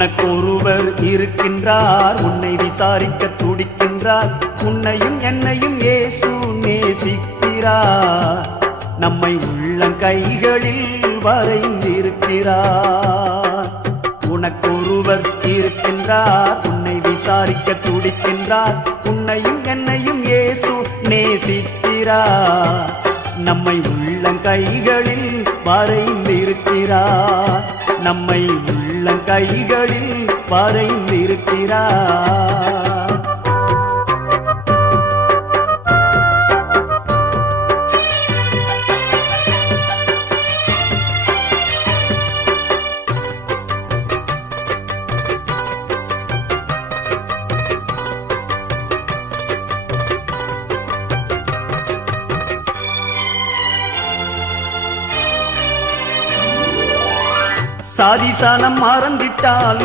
உனக்கொருவர் இருக்கின்றார், உன்னை விசாரிக்க துடிக்கின்றார். உன்னையும் என்னையும் இயேசு நேசிக்கிறார். நம்மை உள்ளங்கைகளில் வரைந்திருக்கிறார். உனக்கொருவர் இருக்கின்றார், உன்னை விசாரிக்க துடிக்கின்றார். உன்னையும் என்னையும் இயேசு நேசிக்கிறார். நம்மை உள்ளங்கைகளில் வரைந்திருக்கிறார். நம்மை உள்ளங்கைகளில் வரைந்திருக்கிறார். சாதி சனம் மறந்திட்டாலும்